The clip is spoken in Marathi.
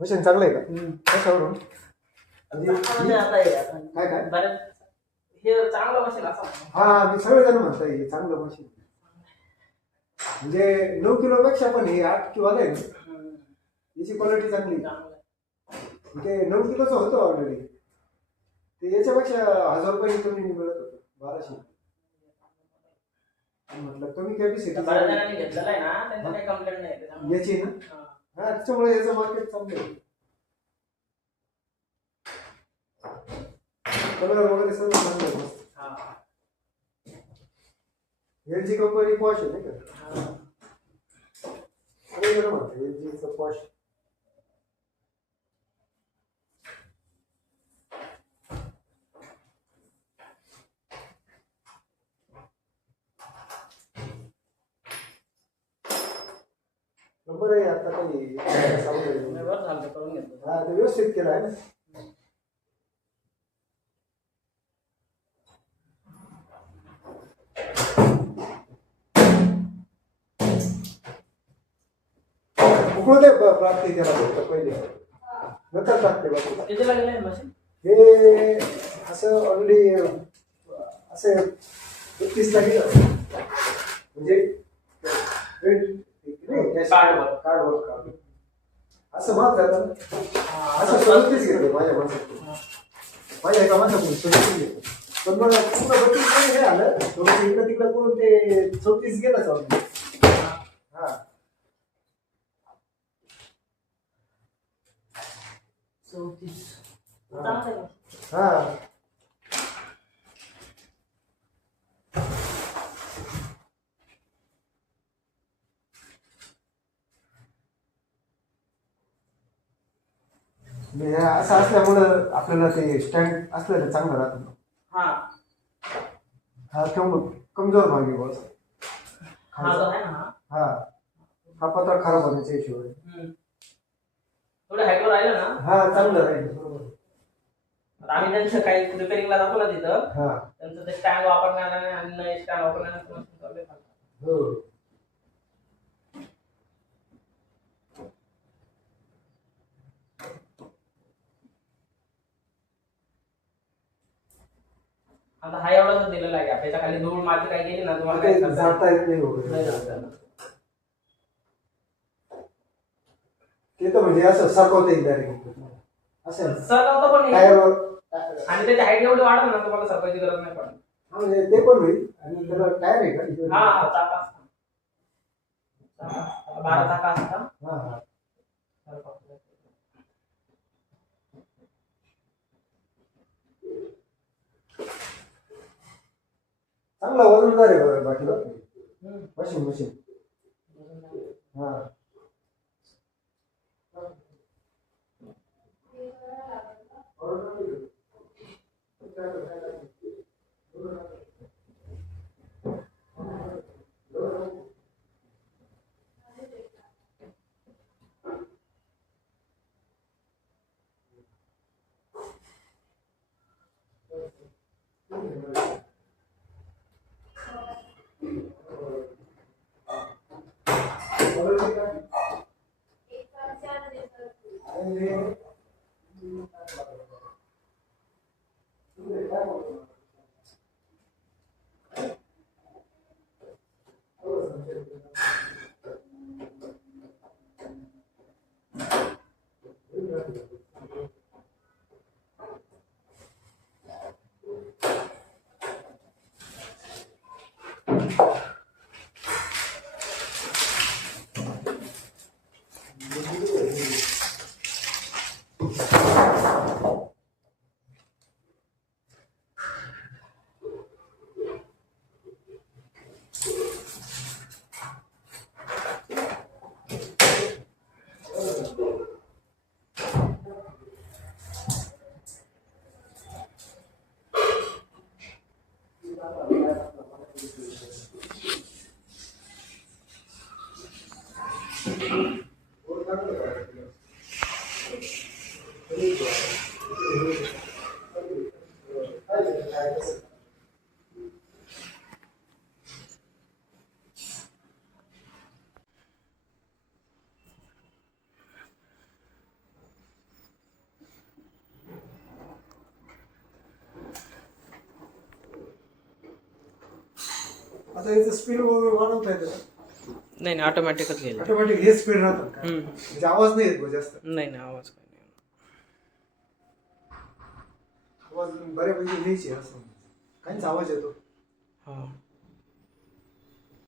मशीन चांगलं आहे का? कशावरून? काय हे चांगलं मशीन असं. हा, मी सगळेजण म्हणताय हे चांगलं मशीन. म्हणजे 9 किलो पेक्षा पण हे 8 किलो आहे ना, याची क्वालिटी चांगली. ते 9 किलोचं होतं ऑलरेडी, ते याच्यापेक्षा 1000 रुपये कमी मिळत होतं, 1200. म्हटलं कमी कॅपॅसिटी घेतलेला आहे ना, त्यांचं काही कंप्लेंट नाही याची ना. हा, त्याच्यामुळे याचं मार्केट चांगलं आहे. कलर वगैरे सगळं चांगलं आहे. LG कंपनी पॉश आहे नाही का? सगळेजण म्हणते LGचं पॉश. बरं आहे आता काही करून घेतलं. हा, ते व्यवस्थित केलं आहे ना. उकळू दे प्राप्ती त्याला पहिले, नंतर टाकते बाकी. किती लागेल आहे मशीन? हे असं ऑलरेडी असे 31 लागेल म्हणजे कार्ड असं महाग झालं ना. असं 37 घेतलं माझ्या माणसाकडून, माझ्या एका माणसाकडून 37 घेतलं. पण मग पूर्ण 32 हे आलं, इकडं तिकडं करून ते 34 गेलं चालू. हा, 34. हा. असं असल्यामुळं आपल्याला ते स्टँड असलेलं चांगलं राहतं. हा हा, तेवढं कमजोर भाग आहे बस. हा हा, हा पत्र खराब होण्याच्या हिशोबाने थोडं हाईटवर राहिलं ना. हा, चांगलं राहील. आम्ही त्यांचं काही रिपेअरिंगला जातो ना तिथं, हा, त्यांचं ते स्टँड वापरणार आणि नवीन स्टँड वापरणार. हो. आता हा एवढाच दिलेला आहे. त्याच्या खाली धूळ माती काय गेली ना, तुम्हाला काय जाता येत नाही वगैरे. ते तर म्हणजे असं सरकवता येईल डायरेक्ट. असं सरकवतं पण टायरवर, आणि त्याची हाईट एवढी वाढलं ना, तुम्हाला सरकायची गरज नाही पडत. म्हणजे ते पण होईल. आणि त्याला टायर आहे का? हा हा, चाका असता 12 चाका असता. हा हा, चांगला वजनदार आहे बघा बाकी वॉशिंग मशीन. हा, काय कसं? आता याचं स्पीड वाढवता येतं का? नाही ऑटोमॅटिकच गेलं. ऑटोमॅटिक हे स्पीड राहतात का? म्हणजे आवाज नाही येत बा जास्त. नाही आवाज काही नाही. आवाज बऱ्यापैकी नीच आहे असं काहीच आवाज येतो. हा